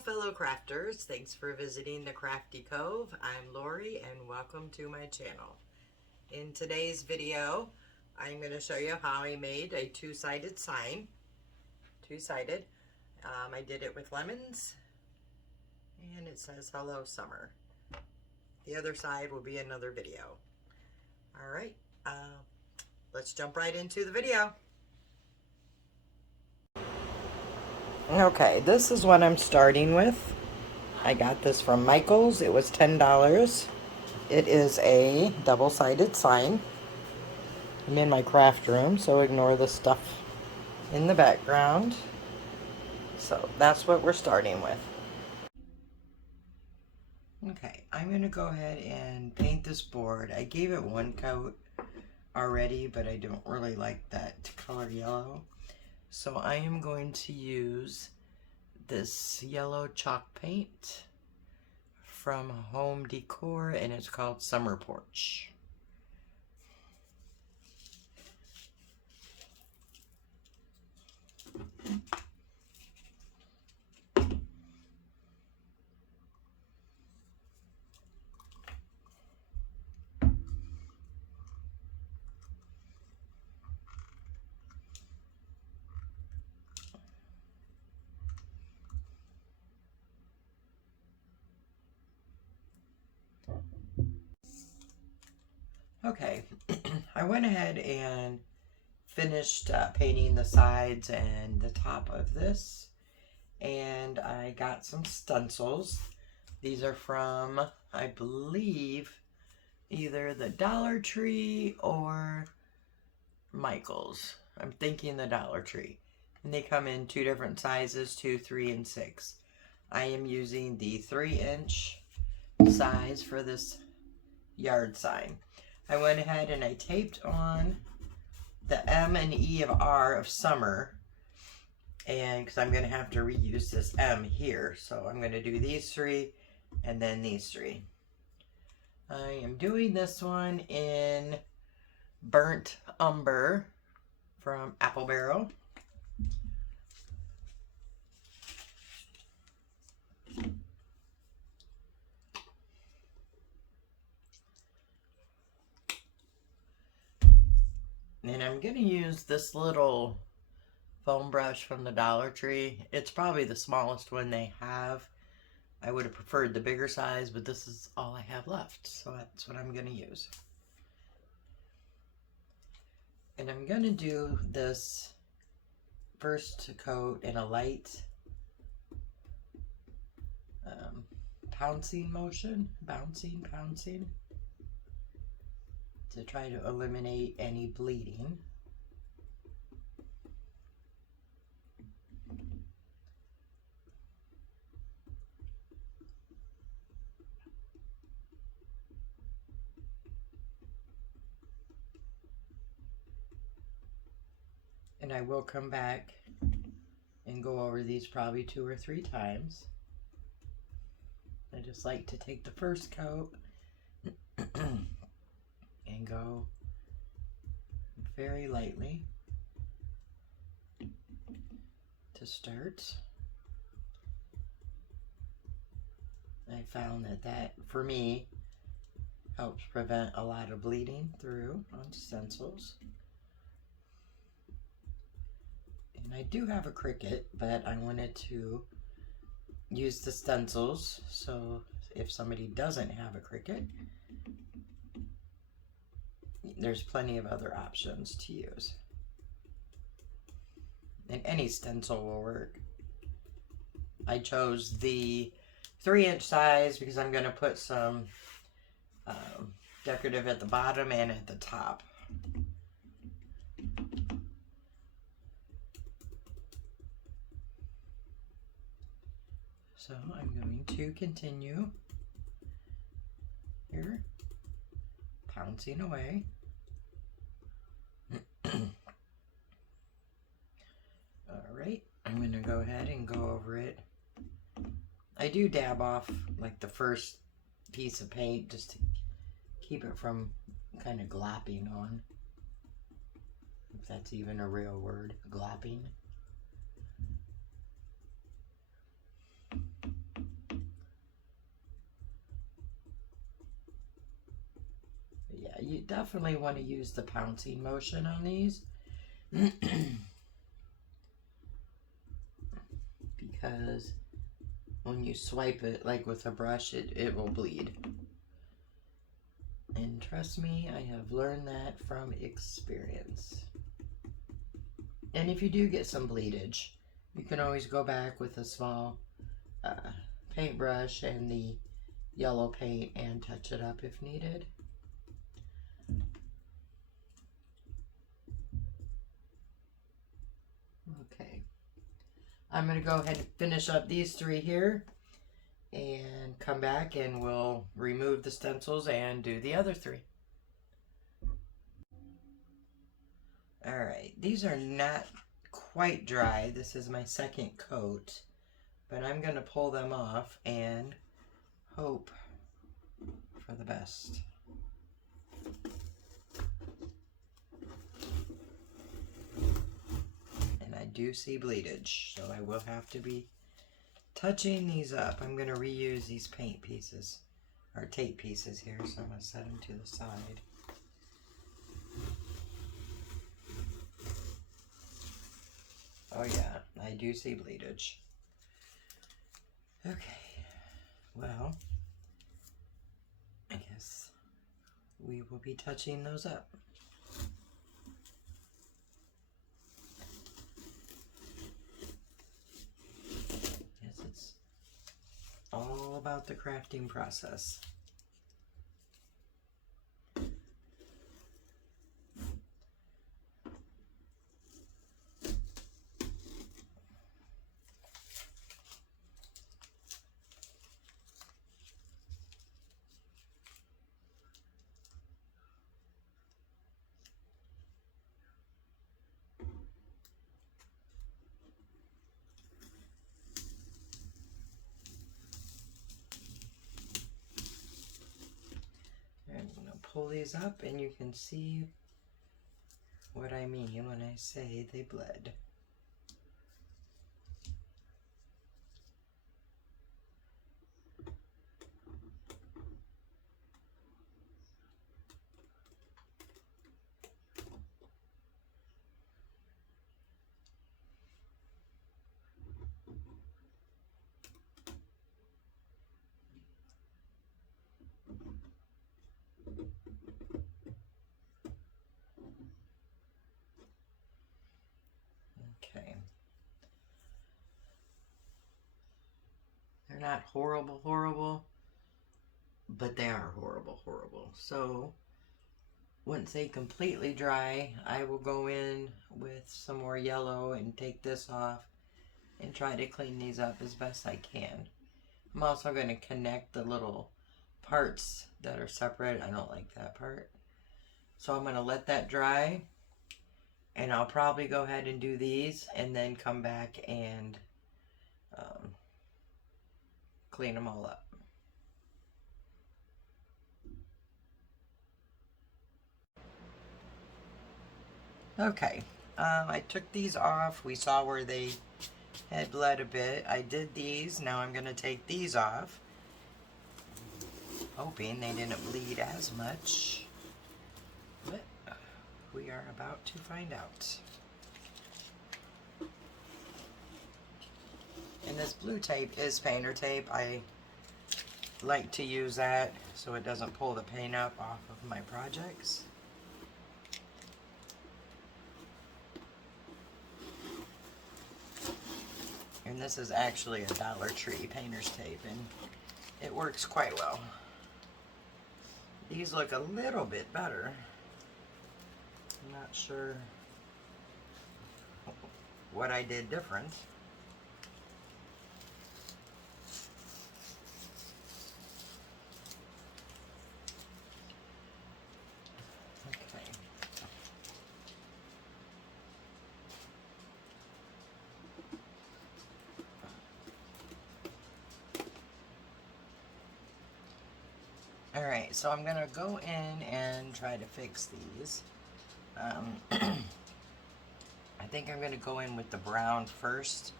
fellow crafters, thanks for visiting the Crafty Cove. I'm Lori and welcome to my channel. In today's video, I'm going to show you how I made a two-sided sign. Two-sided. I did it with lemons and it says hello summer. The other side will be another video. Alright, let's jump right into the video. Okay, this is what I'm starting with. I got this from Michael's. It was $10. It is a double-sided sign. I'm in my craft room, so ignore the stuff in the background. So that's what we're starting with. Okay, I'm going to go ahead and paint this board. I gave it one coat already, but I don't really like that color yellow. So I am going to use this yellow chalk paint from Home Decor, and it's called Summer Porch. Okay, I went ahead and finished painting the sides and the top of this, and I got some stencils. These are from, I believe, either the Dollar Tree or Michael's. I'm thinking the Dollar Tree. And they come in two different sizes, 2, 3, and 6. I am using the 3-inch size for this yard sign. I went ahead and I taped on the M and E of R of summer, and because I'm going to have to reuse this M here, so I'm going to do these 3 and then these 3. I am doing this one in Burnt Umber from Apple Barrel. And I'm going to use this little foam brush from the Dollar Tree. It's probably the smallest one they have. I would have preferred the bigger size, but this is all I have left, so that's what I'm going to use. And I'm going to do this first coat in a light pouncing motion, bouncing, to try to eliminate any bleeding. And I will come back and go over these probably 2 or 3 times. I just like to take the first coat and go very lightly to start. I found that for me helps prevent a lot of bleeding through on stencils. And I do have a Cricut, but I wanted to use the stencils, so if somebody doesn't have a Cricut, there's plenty of other options to use. And any stencil will work. I chose the 3-inch size because I'm going to put some decorative at the bottom and at the top. So I'm going to continue here, pouncing away. Alright, I'm going to go ahead and go over it. I do dab off like the first piece of paint just to keep it from kind of glopping on. If that's even a real word, glopping. definitely want to use the pouncing motion on these because when you swipe it like with a brush, it will bleed. And trust me, I have learned that from experience. And if you do get some bleedage, you can always go back with a small paintbrush and the yellow paint and touch it up if needed. Okay, I'm going to go ahead and finish up these three here and come back and we'll remove the stencils and do the other three. Alright, these are not quite dry. This is my second coat, but I'm going to pull them off and hope for the best. And I do see bleedage, so I will have to be touching these up. I'm going to reuse these paint pieces, or tape pieces here, so I'm going to set them to the side. Oh yeah, I do see bleedage. Okay, well, I guess we will be touching those up. Yes, it's all about the crafting process. I'm going to pull these up and you can see what I mean when I say they bled. Okay. They're not horrible, but they are horrible. So once they completely dry, I will go in with some more yellow and take this off and try to clean these up as best I can. I'm also going to connect the little parts that are separate. I don't like that part. So I'm going to let that dry, and I'll probably go ahead and do these and then come back and clean them all up. Okay, I took these off. We saw where they had bled a bit. I did these. Now I'm going to take these off, hoping they didn't bleed as much. But we are about to find out. And this blue tape is painter tape. I like to use that so it doesn't pull the paint up off of my projects. And this is actually a Dollar Tree painter's tape, and it works quite well. These look a little bit better. I'm not sure what I did different. Alright, so I'm going to go in and try to fix these. I think I'm going to go in with the brown first,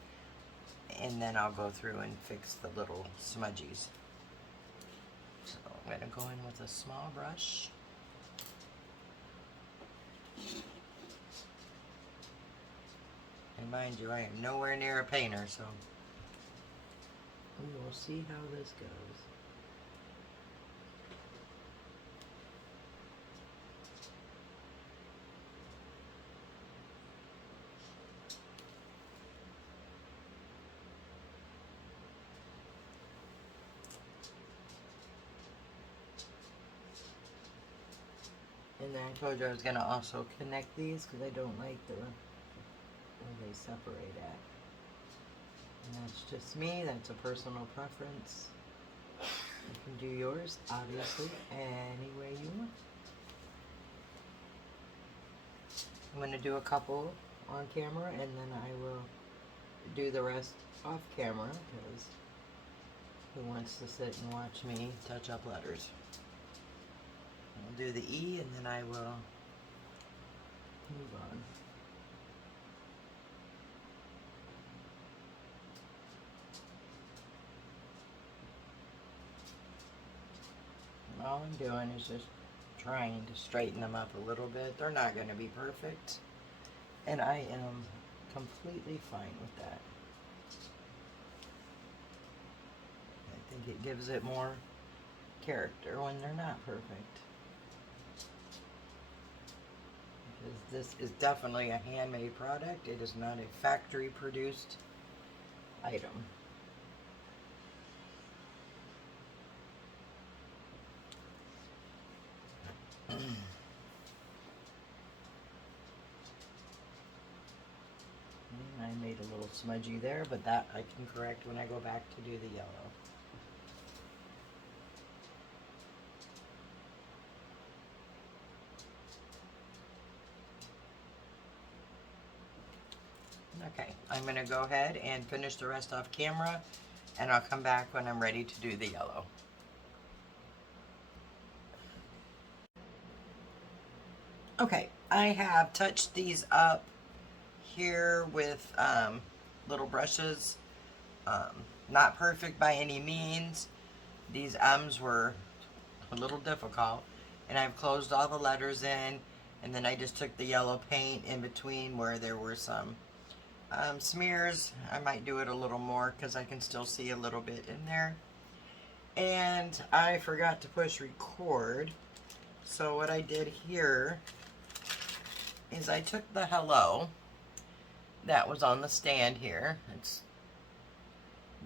and then I'll go through and fix the little smudgies. So I'm going to go in with a small brush. And mind you, I am nowhere near a painter, so we will see how this goes. And then I told you I was going to also connect these because I don't like where they separate at. And that's just me. That's a personal preference. You can do yours, obviously, any way you want. I'm going to do a couple on camera, and then I will do the rest off camera because who wants to sit and watch me touch up letters? I'll do the E, and then I will move on. And all I'm doing is just trying to straighten them up a little bit. They're not going to be perfect, and I am completely fine with that. I think it gives it more character when they're not perfect. Because this is definitely a handmade product. It is not a factory produced item. I made a little smudgy there, but that I can correct when I go back to do the yellow. Okay, I'm going to go ahead and finish the rest off camera, and I'll come back when I'm ready to do the yellow. Okay, I have touched these up here with little brushes. Not perfect by any means. These M's were a little difficult, and I've closed all the letters in, and then I just took the yellow paint in between where there were some smears. I might do it a little more because I can still see a little bit in there. And I forgot to push record, so what I did here is I took the hello that was on the stand here.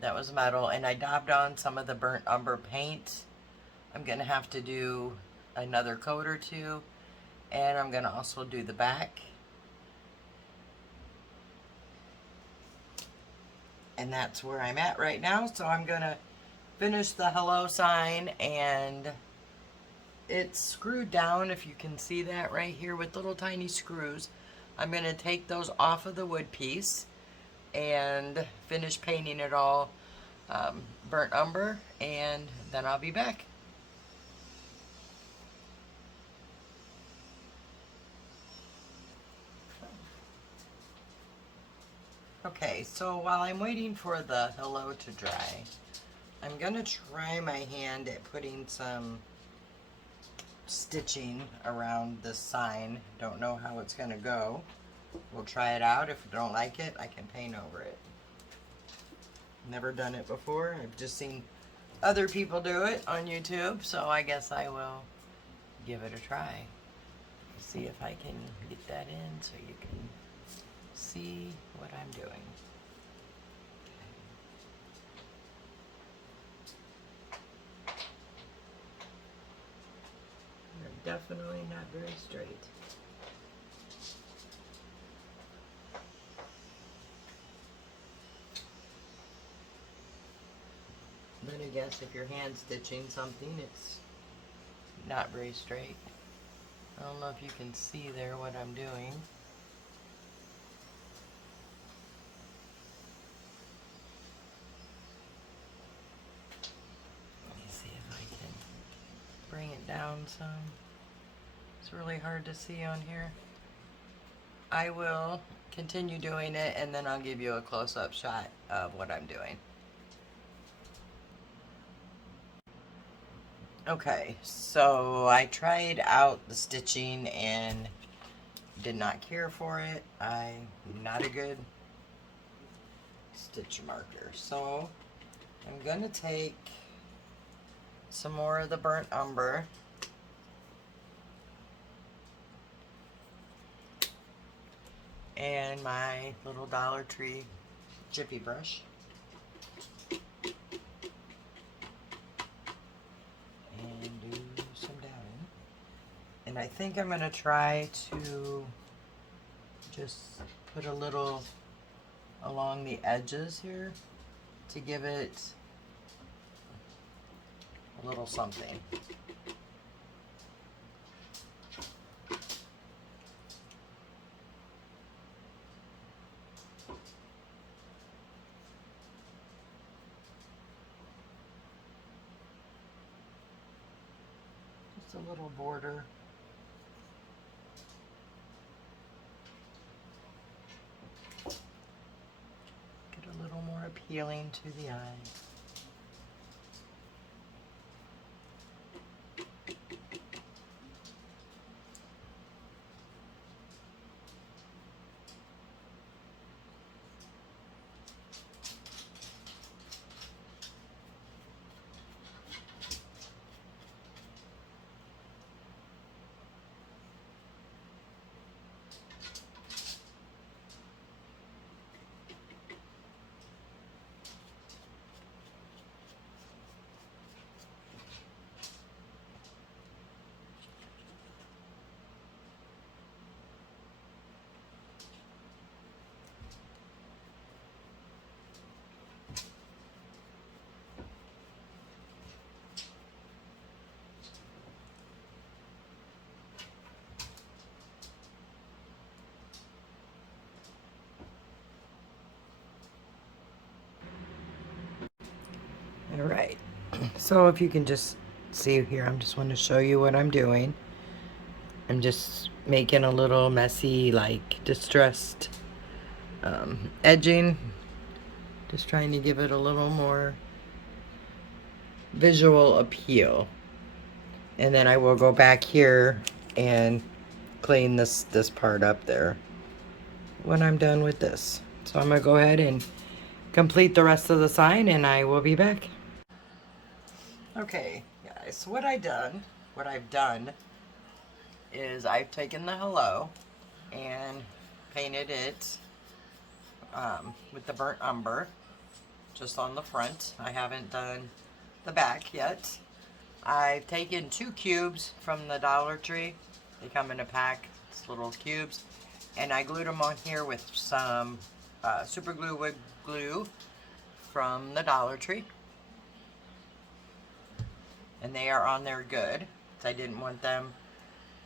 That was metal, and I daubed on some of the burnt umber paint. I'm gonna have to do another coat or two, and I'm gonna also do the back. And that's where I'm at right now. So I'm gonna finish the hello sign, and it's screwed down, if you can see that right here, with little tiny screws. I'm gonna take those off of the wood piece and finish painting it all burnt umber, and then I'll be back. Okay, so while I'm waiting for the hello to dry, I'm gonna try my hand at putting some stitching around this sign. Don't know how it's gonna go. We'll try it out. If I don't like it, I can paint over it. Never done it before. I've just seen other people do it on YouTube, so I guess I will give it a try. See if I can get that in so you can see what I'm doing. They're definitely not very straight. Then I guess if you're hand stitching something, it's not very straight. I don't know if you can see there what I'm doing. Let me see if I can bring it down some. It's really hard to see on here. I will continue doing it, and then I'll give you a close-up shot of what I'm doing. Okay, so I tried out the stitching, and did not care for it. I'm not a good stitch marker. So I'm gonna take some more of the burnt umber and my little Dollar Tree Jiffy brush. And do some downing. And I think I'm gonna try to just put a little along the edges here to give it a little something. Just a little border. Get a little more appealing to the eye. All right, so if you can just see here, I'm just want to show you what I'm doing. I'm just making a little messy, like distressed edging, just trying to give it a little more visual appeal. And then I will go back here and clean this part up there when I'm done with this. So I'm gonna go ahead and complete the rest of the sign and I will be back. Okay, guys, so what I've done is I've taken the hello and painted it with the burnt umber just on the front. I haven't done the back yet. I've taken 2 cubes from the Dollar Tree. They come in a pack, it's little cubes, and I glued them on here with some super glue wood glue from the Dollar Tree. And they are on there good. I didn't want them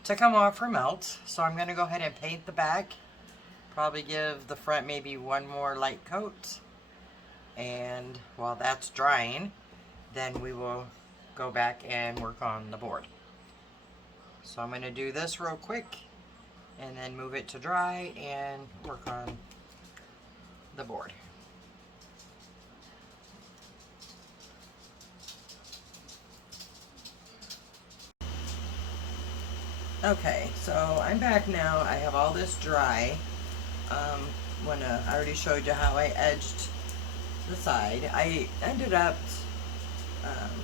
to come off or melt, so I'm going to go ahead and paint the back. Probably give the front maybe one more light coat, and while that's drying, then we will go back and work on the board. So I'm going to do this real quick and then move it to dry and work on the board. Okay, so I'm back now. I have all this dry. I already showed you how I edged the side. I ended up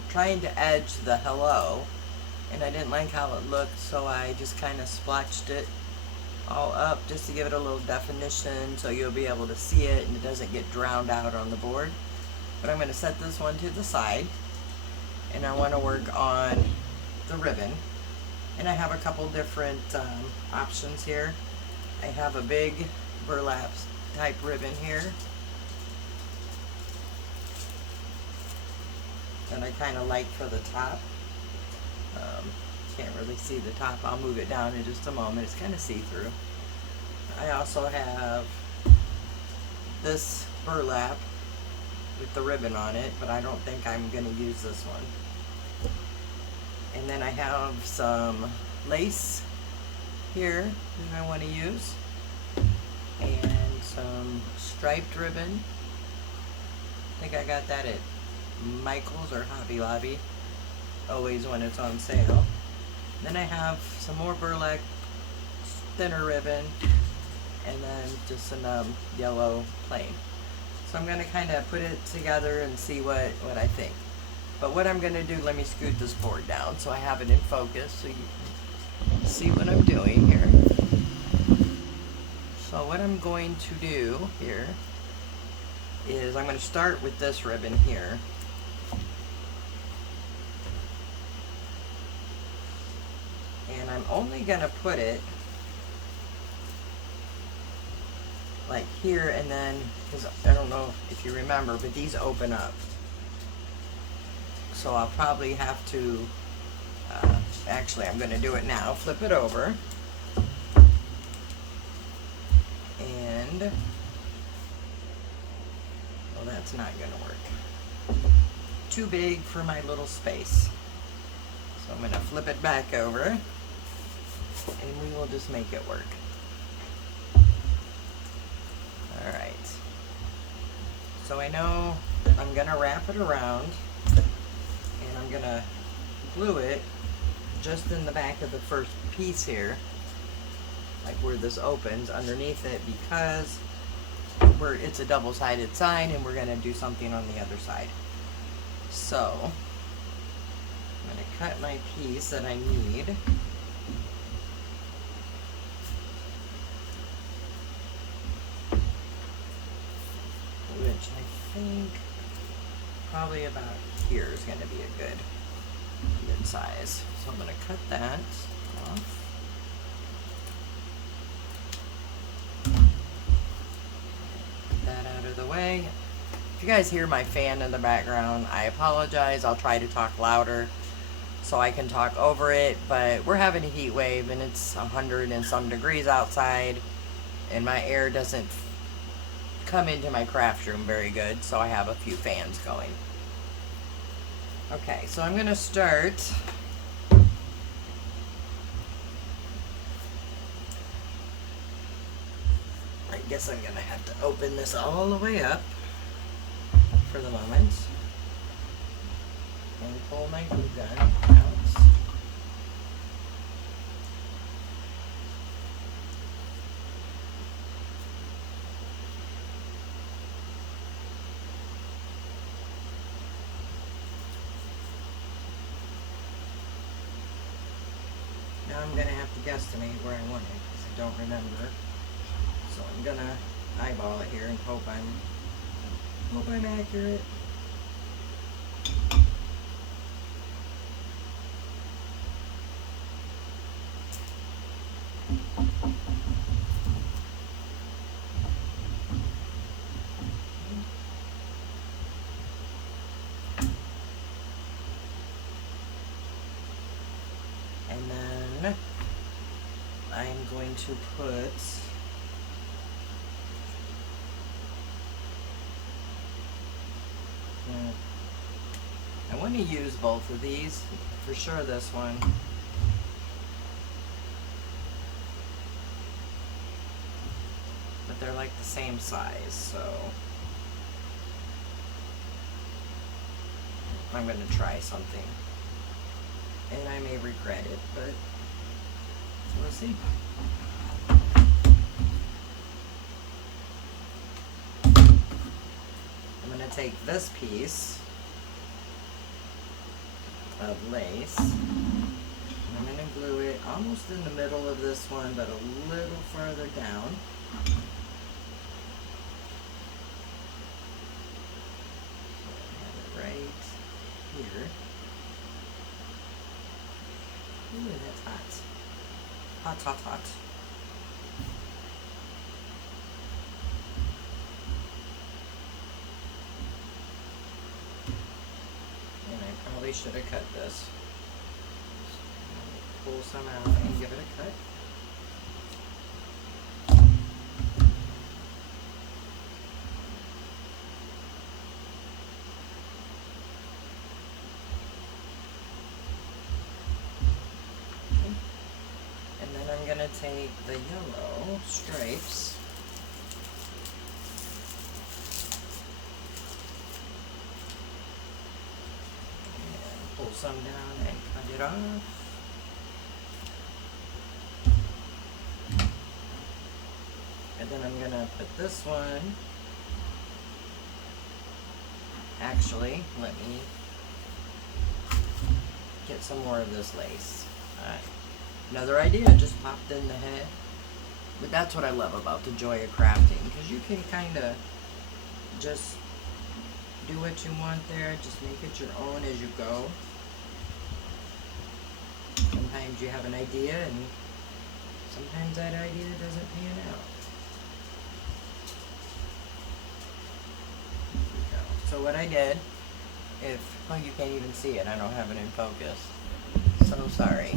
trying to edge the hello, and I didn't like how it looked, so I just kind of splotched it all up just to give it a little definition so you'll be able to see it and it doesn't get drowned out on the board. But I'm going to set this one to the side, and I want to work on the ribbon. And I have a couple different options here. I have a big burlap type ribbon here that I kind of like for the top. Can't really see the top. I'll move it down in just a moment. It's kind of see-through. I also have this burlap with the ribbon on it, but I don't think I'm going to use this one. And then I have some lace here that I want to use, and some striped ribbon. I think I got that at Michael's or Hobby Lobby, always when it's on sale. Then I have some more burlap thinner ribbon, and then just some yellow plain. So I'm going to kind of put it together and see what I think. But what I'm going to do, let me scoot this board down so I have it in focus so you can see what I'm doing here. So what I'm going to do here is I'm going to start with this ribbon here. And I'm only going to put it like here, and then, because I don't know if you remember, but these open up. So I'll probably have to, actually I'm going to do it now, flip it over. And, well, that's not going to work. Too big for my little space. So I'm going to flip it back over, and we will just make it work. Alright. So I know I'm going to wrap it around, and I'm going to glue it just in the back of the first piece here, like where this opens underneath it, because it's a double-sided sign and we're going to do something on the other side. So I'm going to cut my piece that I need. Which I think probably about here is going to be a good size. So I'm going to cut that off. Get that out of the way. If you guys hear my fan in the background, I apologize. I'll try to talk louder so I can talk over it, but we're having a heat wave and it's 100 and some degrees outside, and my air doesn't come into my craft room very good, so I have a few fans going. Okay, so I'm going to start I guess I'm going to have to open this all the way up for the moment and pull my glue gun out. Now I'm going to have to guesstimate where I want it because I don't remember. So I'm going to eyeball it here and hope I'm accurate. And then I'm going to put I want to use both of these, for sure this one. But they're like the same size, so I'm going to try something. And I may regret it, but we'll see. I'm going to take this piece of lace, and I'm going to glue it almost in the middle of this one, but a little further down. So I have it right here. Ooh, that's hot. Hot, hot, hot. And I probably should have cut this. Pull some out and give it a cut. I'm going to take the yellow stripes and pull some down and cut it off. And then I'm gonna put this one, actually, let me get some more of this lace. Alright, another idea just popped in the head. But that's what I love about the joy of crafting, because you can kind of just do what you want there, just make it your own as you go. Sometimes you have an idea and sometimes that idea doesn't pan out. So what I did, oh, you can't even see it, I don't have it in focus. So sorry.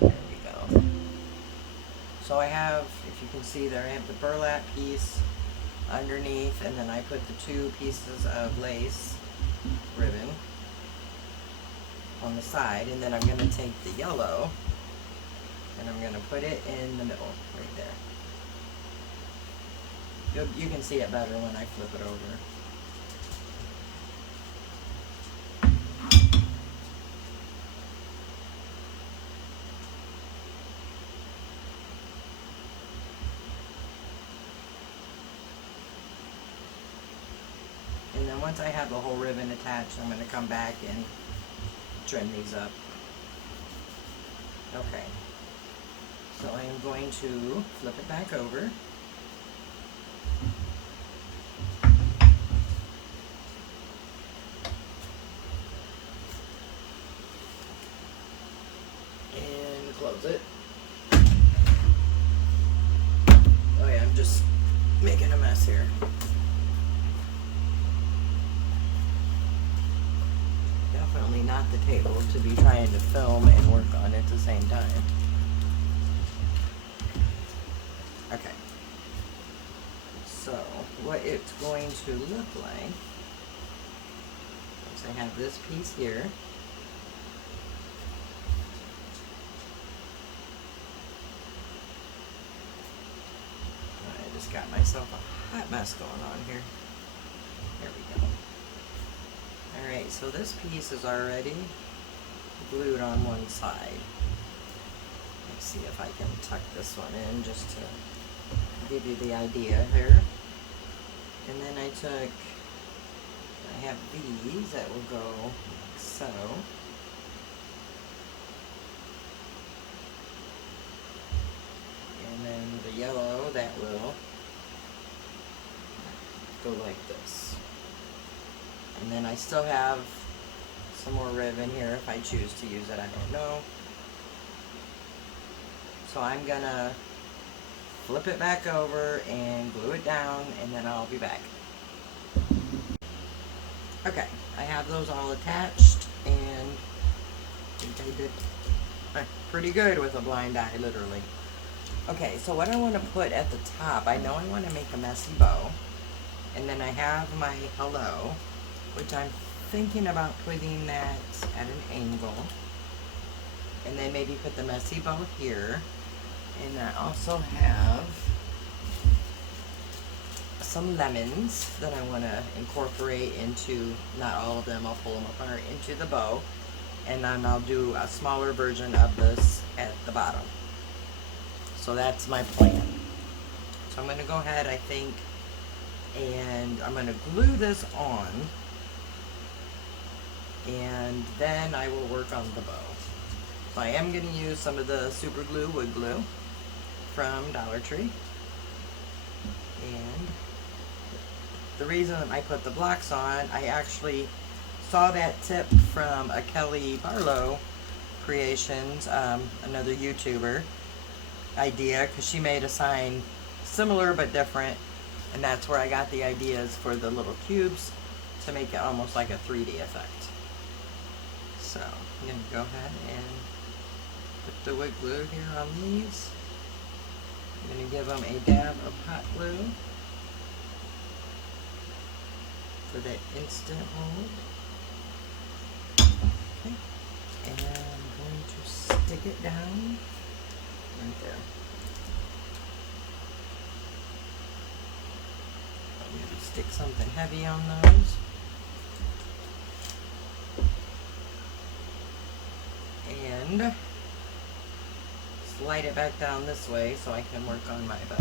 There we go. So I have, if you can see there, I have the burlap piece underneath, and then I put the 2 pieces of lace ribbon on the side, and then I'm going to take the yellow and I'm going to put it in the middle right there. You can see it better when I flip it over. And then once I have the whole ribbon attached, I'm going to come back and trim these up. Okay. So I am going to flip it back over. And close it. Oh yeah, I'm just making a mess here. Definitely not the table to be trying to film and work on at the same time. Okay. So, what it's going to look like is I have this piece here. I just got myself a hot mess going on here. There we go. Alright, so this piece is already glued on one side. Let's see if I can tuck this one in just to give you the idea here. And then I have these that will go like so. And then the yellow that will go like this. And then I still have some more ribbon here if I choose to use it, I don't know. So I'm gonna flip it back over and glue it down, and then I'll be back. Okay, I have those all attached, and I think I did pretty good with a blind eye, literally. Okay, so what I want to put at the top, I know I want to make a messy bow, and then I have my hello, which I'm thinking about putting that at an angle, and then maybe put the messy bow here. And I also have some lemons that I want to incorporate into, not all of them, I'll pull them apart, into the bow. And then I'll do a smaller version of this at the bottom. So that's my plan. So I'm going to go ahead, I think, and I'm going to glue this on. And then I will work on the bow. So I am going to use some of the super glue, wood glue, from Dollar Tree. And the reason I put the blocks on, I actually saw that tip from a Kelly Barlow Creations, another YouTuber, idea, because she made a sign similar but different, and that's where I got the ideas for the little cubes to make it almost like a 3D effect. So I'm going to go ahead and put the wood glue here on these. I'm going to give them a dab of hot glue for that instant hold. Okay. And I'm going to stick it down right there. I'm going to stick something heavy on those. light it back down this way so I can work on my bow.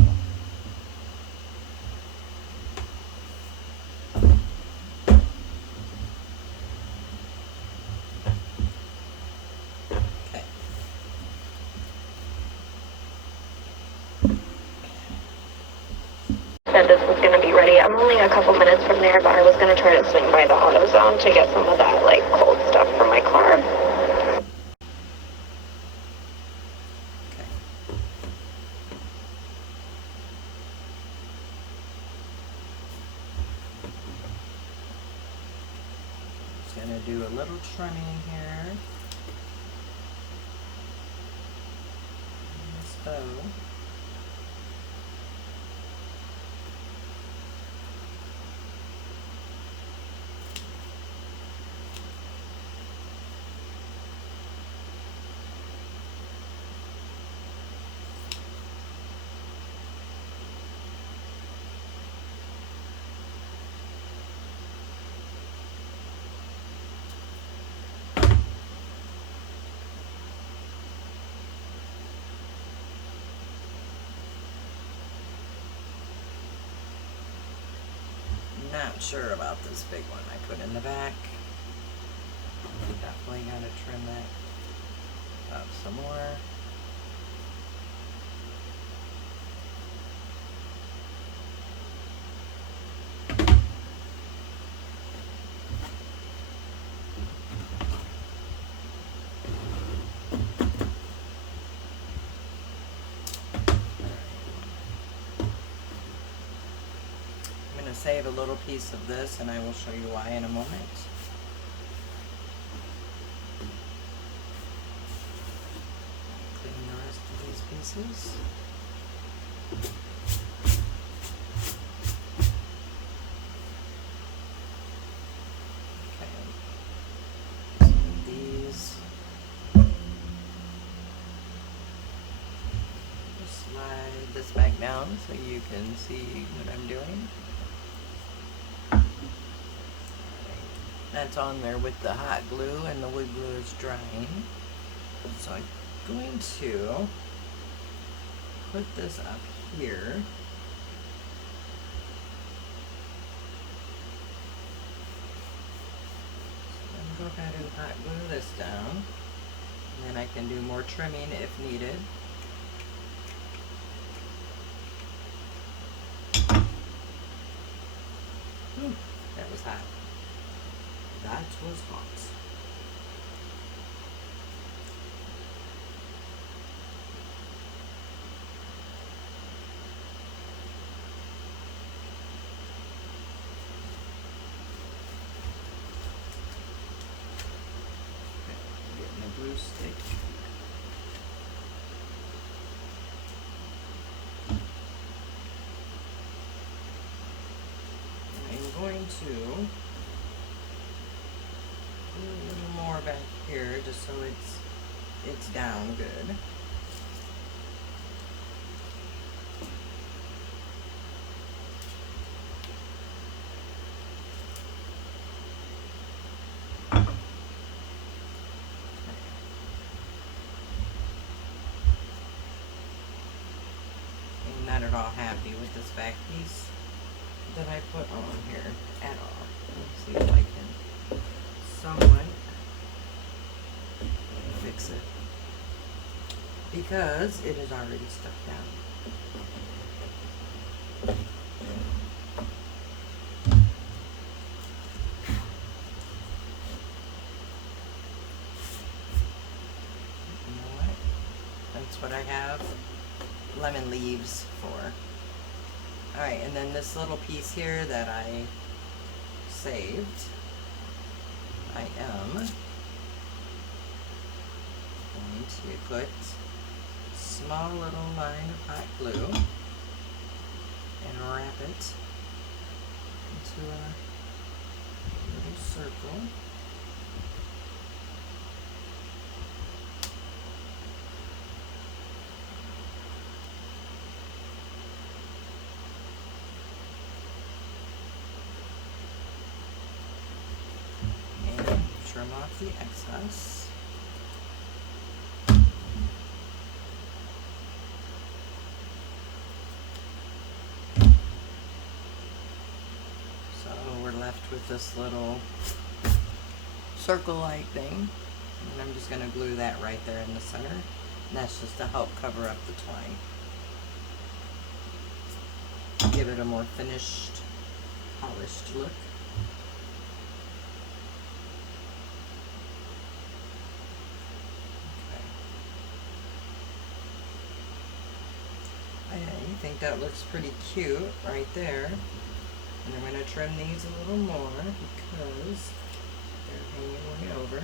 Said this was going to be ready. I'm only a couple minutes from there, but I was going to try to swing by the AutoZone to get some of that like cold stuff for my car. Just going to do a little trimming here. This bow. Not sure about this big one I put in the back. Definitely gotta trim that up some more. Save a little piece of this and I will show you why in a moment. Clean the rest of these pieces. Okay. Some of these. Just slide this back down so you can see what I'm doing. That's on there with the hot glue and the wood glue is drying. So I'm going to put this up here. So I'm going to go ahead and hot glue this down. And then I can do more trimming if needed. That was hot. That was hot. Getting a glue stick. I'm going to a little more back here just so it's down good. I'm not at all happy with this back piece that I put on here at all. Let's see if I can somewhat fix it because it is already stuck down. You know what? That's what I have lemon leaves for. Alright, and then this little piece here that I saved, I am going to put a small little line of hot glue and wrap it into a little circle. And trim off the excess. connect with this little circle-like thing. And I'm just going to glue that right there in the center. And that's just to help cover up the twine. Give it a more finished, polished look. Okay. I think that looks pretty cute right there. And I'm going to trim these a little more because they're hanging way over.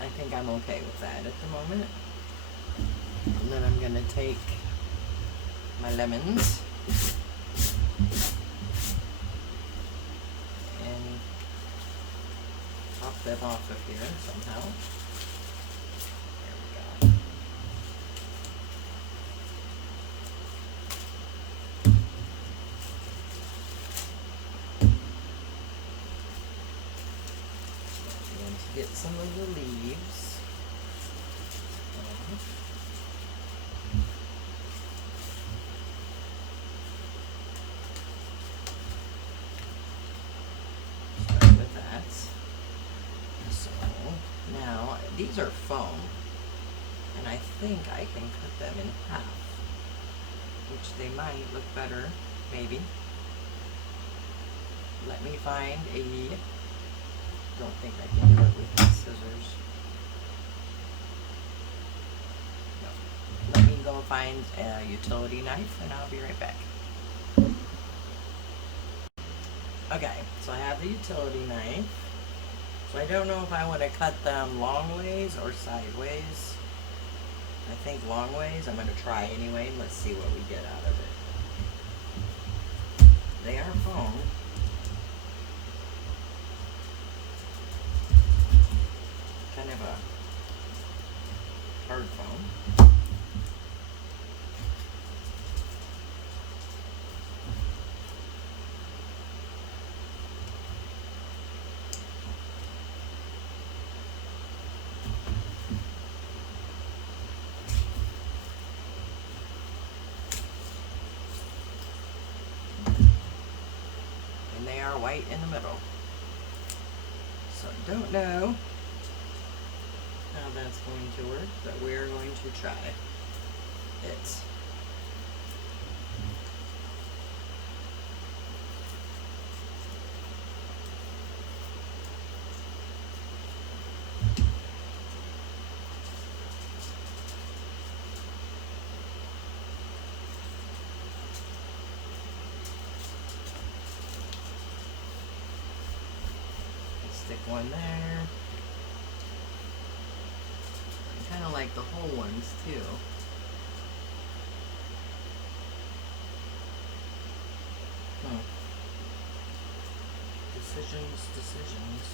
I think I'm okay with that at the moment. And then I'm going to take my lemons and pop them off of here somehow. There we go. I'm going to get some of the leaves. These are foam, and I think I can cut them in half, which they might look better, maybe. Let me find a, don't think I can do it with these scissors. No. Let me go find a utility knife, and I'll be right back. Okay, so I have the utility knife. So I don't know if I want to cut them long ways or sideways. I think long ways. I'm going to try anyway. Let's see what we get out of it. They are foam. Kind of a hard foam. They are white in the middle. So I don't know how that's going to work, but we're going to try it. Stick one there. I kind of like the whole ones too. Decisions.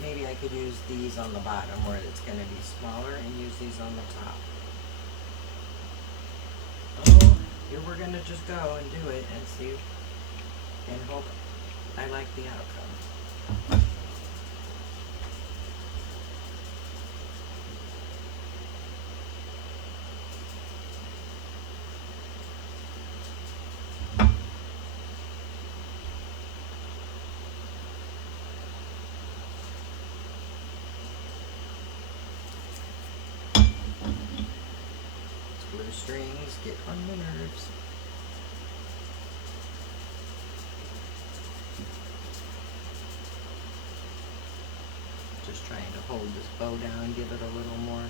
Maybe I could use these on the bottom where it's going to be smaller and use these on the top. Oh, here we're going to just go and do it and see and hope I like the outcome. Blue strings get on my nerves. Just trying to hold this bow down, give it a little more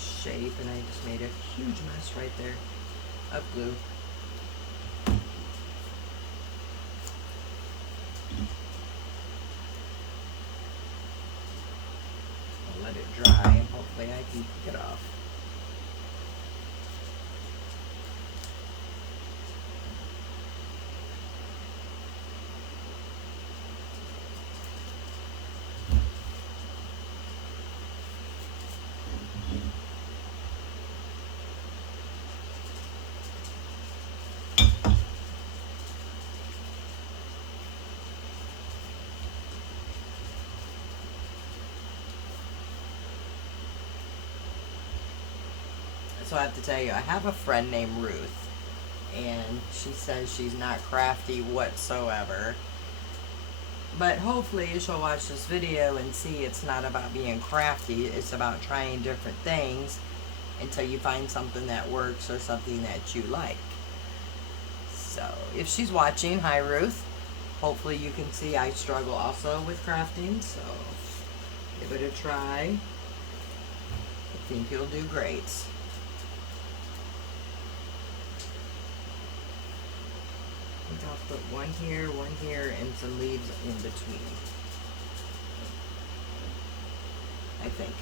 shape, and I just made a huge mess right there of glue. I'll let it dry and hopefully I can pick it off. So I have to tell you, I have a friend named Ruth, and she says she's not crafty whatsoever. But hopefully she'll watch this video and see it's not about being crafty, it's about trying different things until you find something that works or something that you like. So if she's watching, hi Ruth. Hopefully you can see I struggle also with crafting, so give it a try. I think you'll do great. I think I'll put one here, and some leaves in between. I think.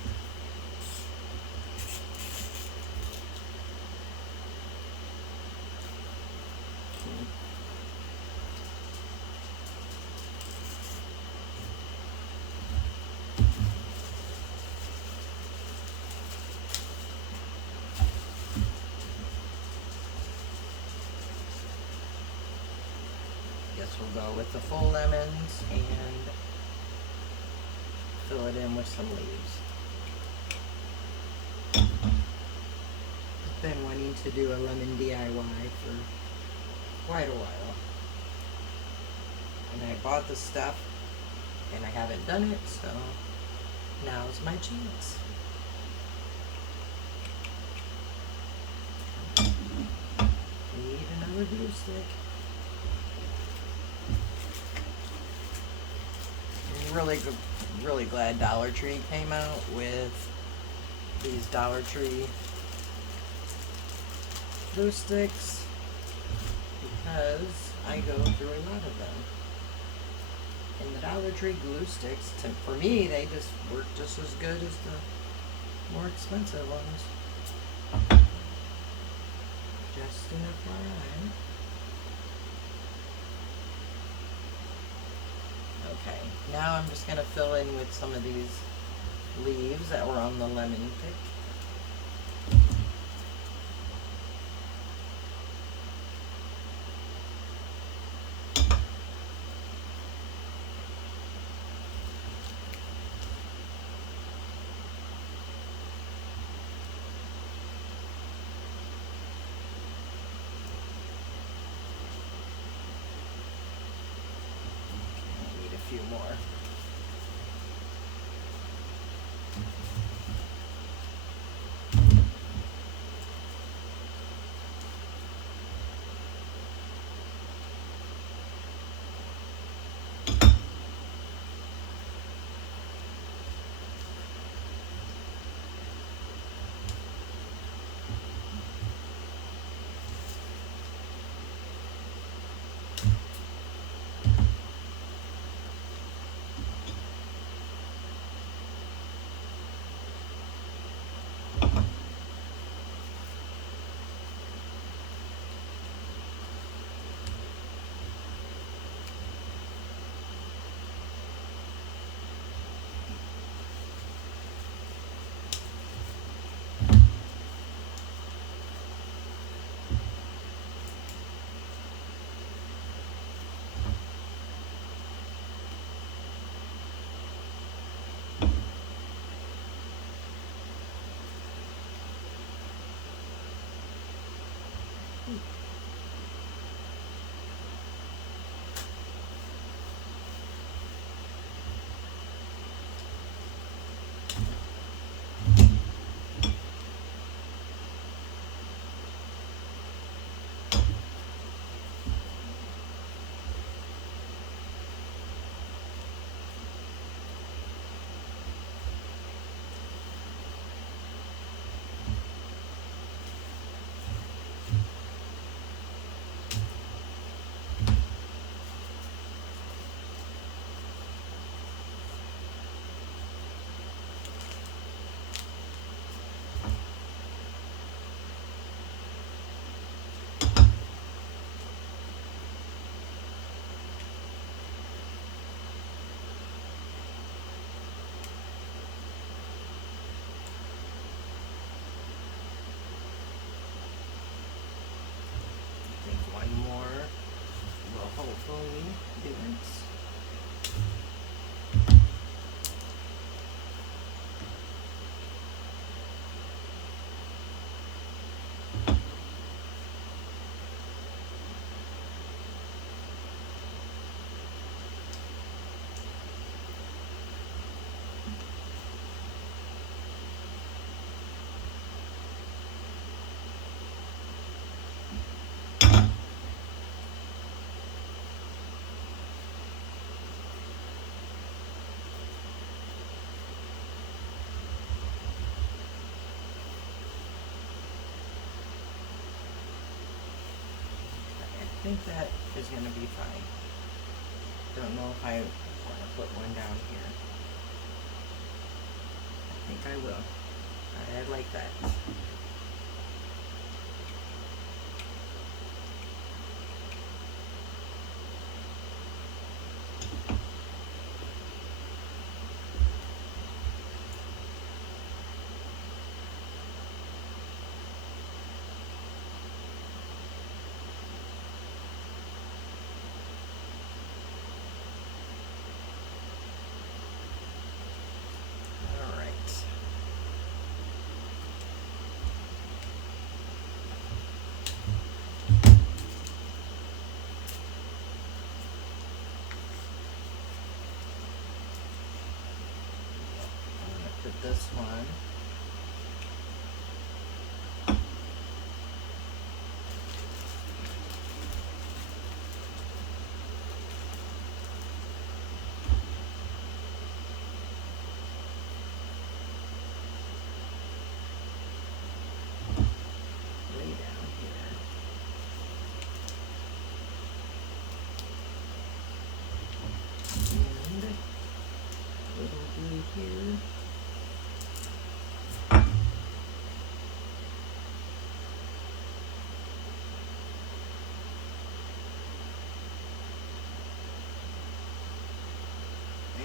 Guess we'll go with the full lemons and fill it in with some leaves. I've been wanting to do a lemon DIY for quite a while. And I bought the stuff and I haven't done it, so now's my chance. Need another glue stick. Really glad Dollar Tree came out with these Dollar Tree glue sticks because I go through a lot of them. And the Dollar Tree glue sticks, for me, they just work just as good as the more expensive ones. Just an FYI. Okay, now I'm just going to fill in with some of these leaves that were on the lemon pick. Few more. hopefully do it. I think that is going to be fine. Don't know if I want to put one down here. I think I will. I like that. Put this one way down here. And a little glue here.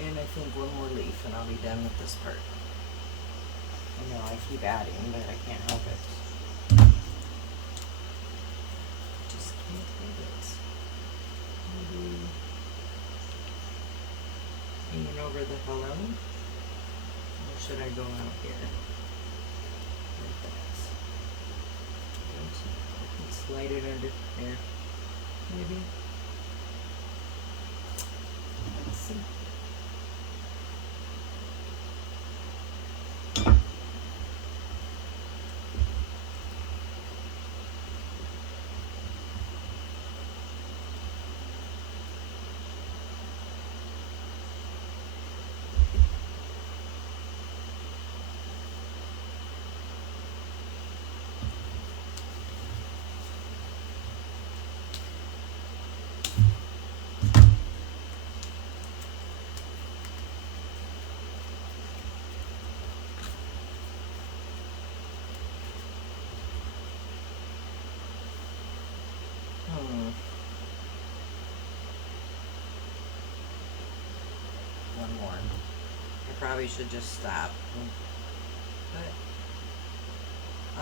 And I think one more leaf and I'll be done with this part. I know I keep adding, but I can't help it. Just can't help it. Maybe hanging over the hello? Or should I go out here? Like that. I can slide it under there. Maybe. Let's see. One more. I probably should just stop. But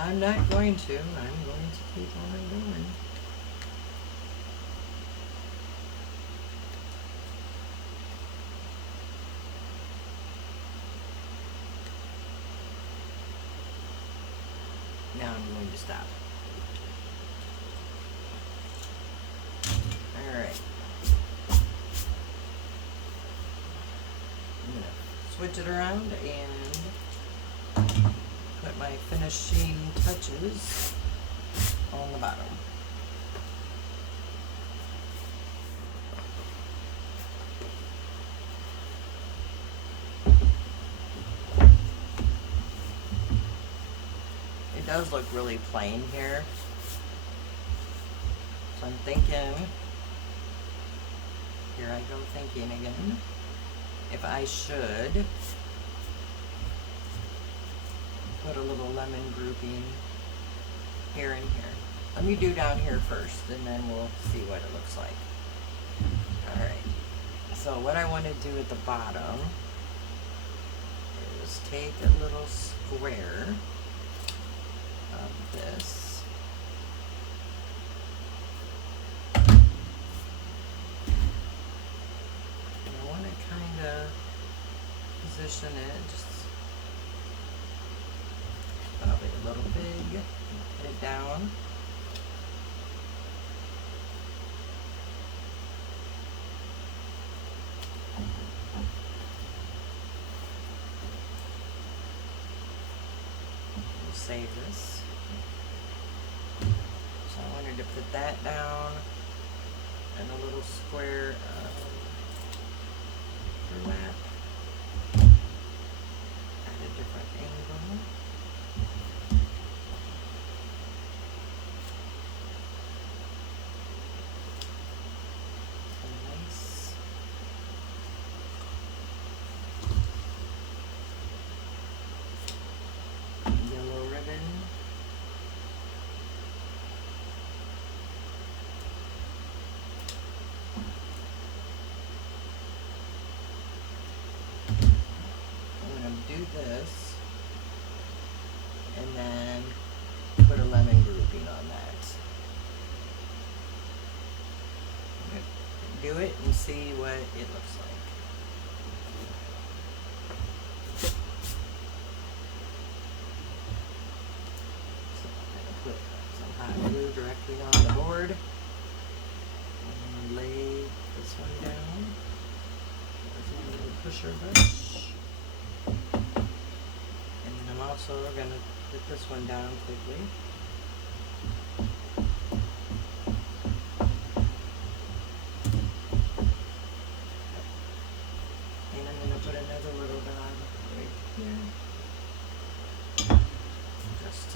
I'm not going to. I'm going to keep on going. Now I'm going to stop. Alright. I'm going to switch it around and put my finishing touches on the bottom. It does look really plain here. So I'm thinking, here I go thinking again, if I should put a little lemon grouping here and here. Let me do down here first and then we'll see what it looks like. Alright, so what I want to do at the bottom is take a little square of this position it. Just probably a little big. Put it down. We'll save this. So I wanted to put that down and a little square burlap at a different angle. Nice. Yellow ribbon. Do this and then put a lemon grouping on that. Do it and see what it looks like. So I'm going to put some hot glue directly on the board and lay this one down. There's a little pusher brush. I'm also going to put this one down quickly. And I'm going to put another little dot right here. Just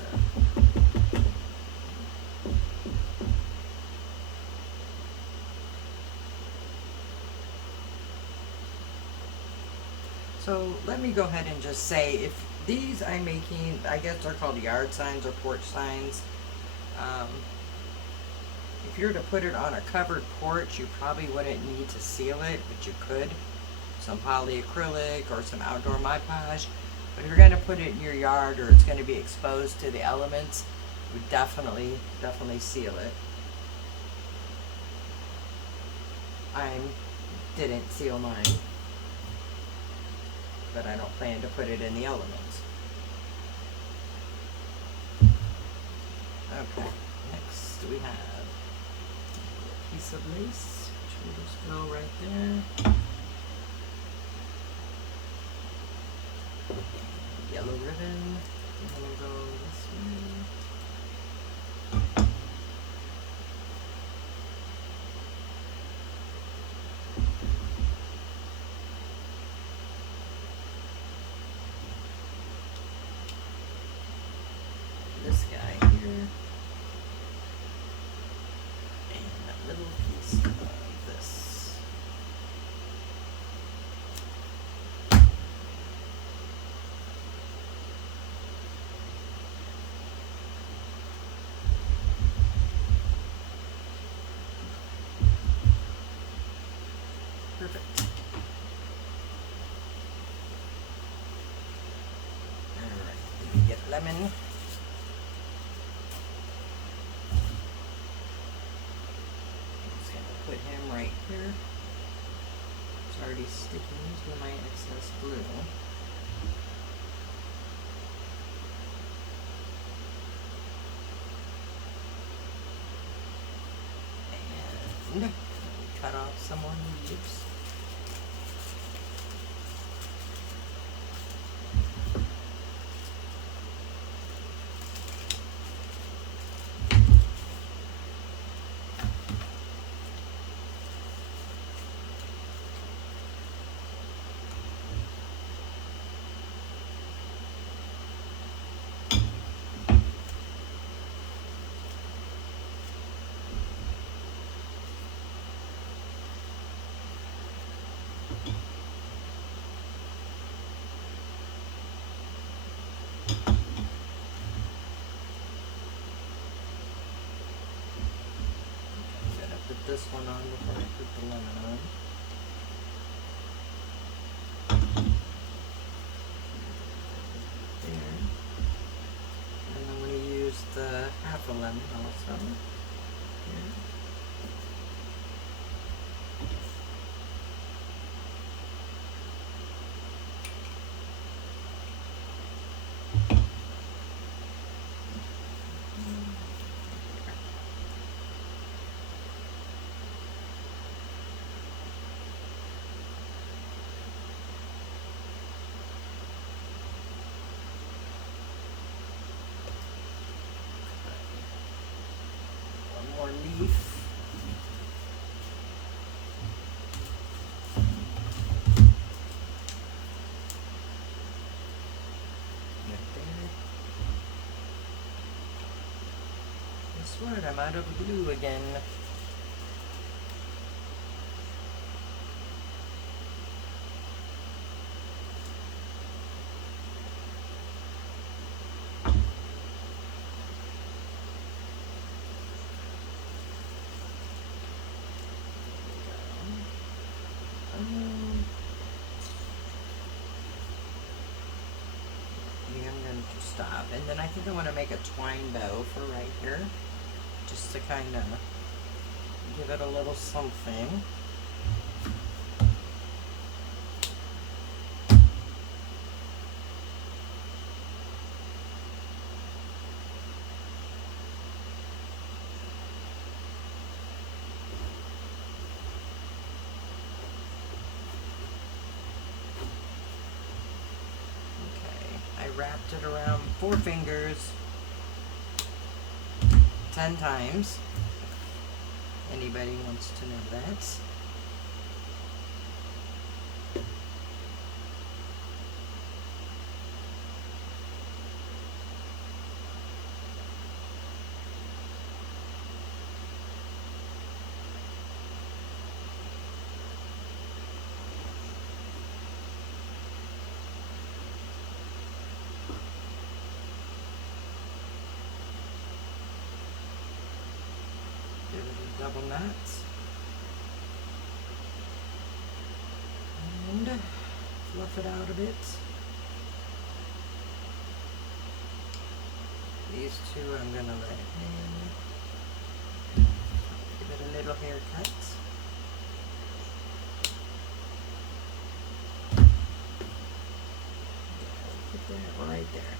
So let me go ahead and just say, if these I'm making, I guess they're called yard signs or porch signs. If you were to put it on a covered porch, you probably wouldn't need to seal it, but you could. Some polyacrylic or some outdoor Mod Podge. But if you're going to put it in your yard or it's going to be exposed to the elements, you would definitely seal it. I didn't seal mine, but I don't plan to put it in the elements. Okay, next we have a piece of lace, which will just go right there. Yellow ribbon, I'm going to go this way. This guy here, and a little piece of this. Perfect. Alright, let me get lemon. Put him right here. It's already sticking to my excess glue. And cut off some more leaves. Put this one on before I put the lemon on. There. And I'm going to use the half a lemon also. Here. leaf. Right there. Guess what? I'm out of glue again. Yeah, I'm going to stop. And then I think I want to make a twine bow for right here. Just to kind of give it a little something. I wrapped it around 4 fingers 10 times. Anybody wants to know that. Give it a double knot. And fluff it out a bit. These two I'm going to let hang. Give it a little haircut. Put that right there.